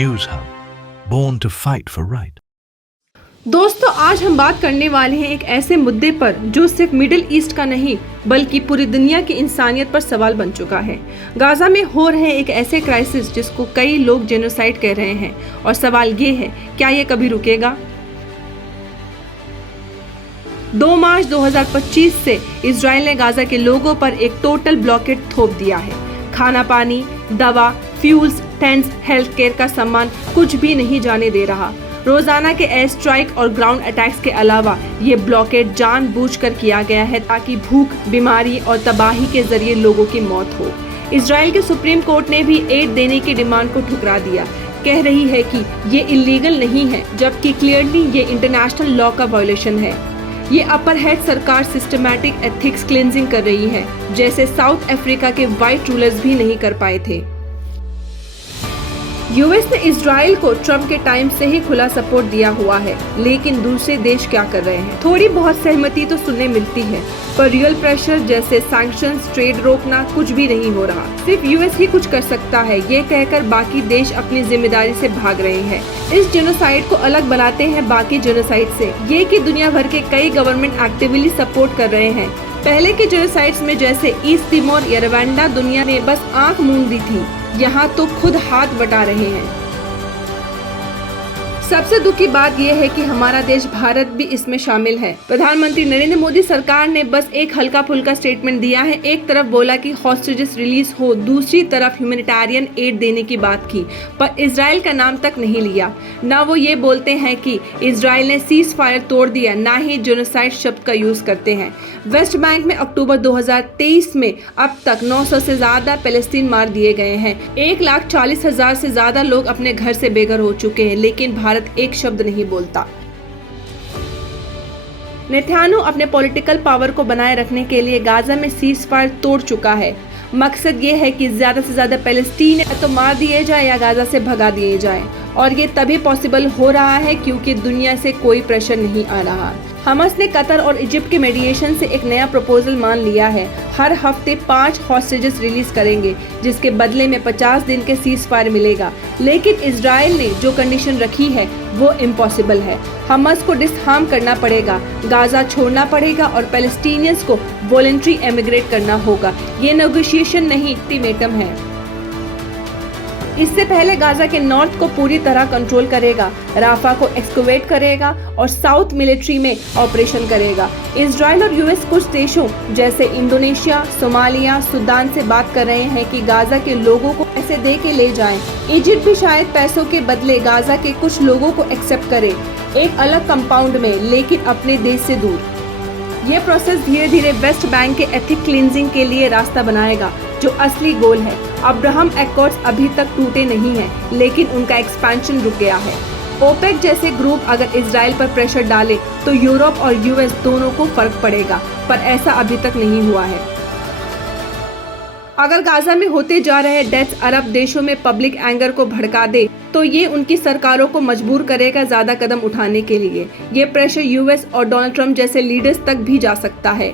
News Hub, born to fight for right. दोस्तों, आज हम बात करने वाले हैं एक ऐसे मुद्दे पर जो सिर्फ मिडिल ईस्ट का नहीं बल्कि पूरी दुनिया की इंसानियत पर सवाल बन चुका है। गाजा में हो रहे एक ऐसे क्राइसिस जिसको कई लोग जेनोसाइड कह रहे हैं और सवाल ये है, क्या ये कभी रुकेगा? 2 मार्च 2025 से इजराइल ने गाजा के लोगों पर एक टोटल ब्लॉकेड थोप दिया है। खाना पानी, दवा, फ्यूल्स, टेंट्स, हेल्थ केयर का सामान कुछ भी नहीं जाने दे रहा। रोजाना के एयर स्ट्राइक और ग्राउंड अटैक्स के अलावा ये ब्लॉकेड जानबूझकर किया गया है ताकि भूख, बीमारी और तबाही के जरिए लोगों की मौत हो। इजराइल के सुप्रीम कोर्ट ने भी एड देने की डिमांड को ठुकरा दिया, कह रही है कि ये इलीगल नहीं है, जबकि क्लियरली ये इंटरनेशनल लॉ का वायलेशन है। ये अपर हेड सरकार सिस्टमैटिक एथिक्स क्लींजिंग कर रही है, जैसे साउथ अफ्रीका के व्हाइट रूलर्स भी नहीं कर पाए थे। यूएस ने इजराइल को ट्रम्प के टाइम से ही खुला सपोर्ट दिया हुआ है, लेकिन दूसरे देश क्या कर रहे हैं? थोड़ी बहुत सहमति तो सुनने मिलती है, पर रियल प्रेशर जैसे सैंक्शंस, ट्रेड रोकना कुछ भी नहीं हो रहा। सिर्फ यूएस ही कुछ कर सकता है, ये कहकर बाकी देश अपनी जिम्मेदारी से भाग रहे हैं। इस जेनोसाइड को अलग बनाते हैं बाकी जेनोसाइड से, ये कि दुनिया भर के कई गवर्नमेंट एक्टिवली सपोर्ट कर रहे हैं। पहले के जेनोसाइड्स में जैसे ईस्ट तिमोर या रवांडा, दुनिया ने बस आंख मूंद दी थी, यहाँ तो खुद हाथ बटा रहे हैं। सबसे दुख की बात यह है कि हमारा देश भारत भी इसमें शामिल है। प्रधानमंत्री नरेंद्र मोदी सरकार ने बस एक हल्का फुल्का स्टेटमेंट दिया है। एक तरफ बोला कि हॉस्टेजेस रिलीज हो, दूसरी तरफ ह्यूमैनिटेरियन एड देने की बात की, पर इजराइल का नाम तक नहीं लिया। ना वो ये बोलते हैं कि इजराइल ने सीज फायर तोड़ दिया, ना ही जेनोसाइड शब्द का यूज करते हैं। वेस्ट बैंक में अक्टूबर 2023 में अब तक 900 से ज्यादा पैलेस्टीन मार दिए गए हैं। 1,40,000 से ज्यादा लोग अपने घर से बेघर हो चुके हैं, लेकिन भारत एक शब्द नहीं बोलता। नेतन्याहू अपने पॉलिटिकल पावर को बनाए रखने के लिए गाजा में सीज फायर तोड़ चुका है। मकसद ये है कि ज्यादा से ज्यादा पैलेस्टीनी तो मार दिए जाए या गाजा से भगा दिए जाए, और ये तभी पॉसिबल हो रहा है क्योंकि दुनिया से कोई प्रेशर नहीं आ रहा। हमास ने कतर और इजिप्ट के मेडिएशन से एक नया प्रपोजल मान लिया है। हर हफ्ते 5 हॉस्टेजेस रिलीज करेंगे, जिसके बदले में 50 दिन के सीज फायर मिलेगा। लेकिन इजराइल ने जो कंडीशन रखी है वो इम्पॉसिबल है। हमास को डिसहार्म करना पड़ेगा, गाजा छोड़ना पड़ेगा और पैलेस्टीनियंस को वॉलंटरी एमिग्रेट करना होगा। ये नेगोशिएशन नहीं, अल्टीमेटम है। इससे पहले गाजा के नॉर्थ को पूरी तरह कंट्रोल करेगा, राफा को एक्सकवेट करेगा और साउथ मिलिट्री में ऑपरेशन करेगा। इजराइल और यूएस कुछ देशों जैसे इंडोनेशिया, सोमालिया, सूडान से बात कर रहे हैं कि गाजा के लोगों को पैसे दे के ले जाएं। इजिप्ट भी शायद पैसों के बदले गाजा के कुछ लोगों को एक्सेप्ट करे, एक अलग कंपाउंड में, लेकिन अपने देश से दूर। ये प्रोसेस धीरे धीरे वेस्ट बैंक के एथिक क्लींजिंग के लिए रास्ता बनाएगा, जो असली गोल है। अब्राहम एकॉर्ड्स अभी तक टूटे नहीं हैं, लेकिन उनका एक्सपेंशन रुक गया है। ओपेक जैसे ग्रुप अगर इजराइल पर प्रेशर डाले तो यूरोप और यूएस दोनों को फर्क पड़ेगा, पर ऐसा अभी तक नहीं हुआ है। अगर गाजा में होते जा रहे डेथ्स अरब देशों में पब्लिक एंगर को भड़का दे तो ये उनकी सरकारों को मजबूर करेगा ज्यादा कदम उठाने के लिए। ये प्रेशर यूएस और डोनाल्ड ट्रम्प जैसे लीडर्स तक भी जा सकता है।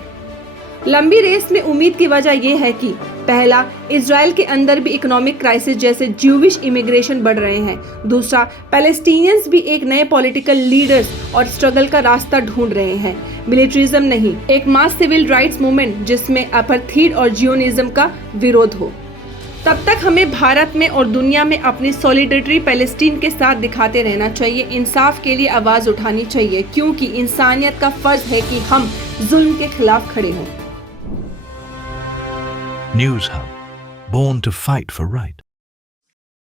लंबी रेस में उम्मीद की वजह यह है कि पहला, इजराइल के अंदर भी इकोनॉमिक क्राइसिस जैसे ज्यूविश इमिग्रेशन बढ़ रहे हैं। दूसरा, पैलेस्टीनियंस भी एक नए पॉलिटिकल लीडर्स और स्ट्रगल का रास्ता ढूंढ रहे हैं। मिलिट्रिज्म नहीं, एक मास सिविल राइट्स मूवमेंट जिसमें अपार्थाइड और जियोनिज्म का विरोध हो। तब तक हमें भारत में और दुनिया में अपनी सॉलिडेरिटी पैलेस्टीन के साथ दिखाते रहना चाहिए। इंसाफ के लिए आवाज उठानी चाहिए, क्योंकि इंसानियत का फर्ज है कि हम जुल्म के खिलाफ खड़े हों। News Hub, born to fight for right.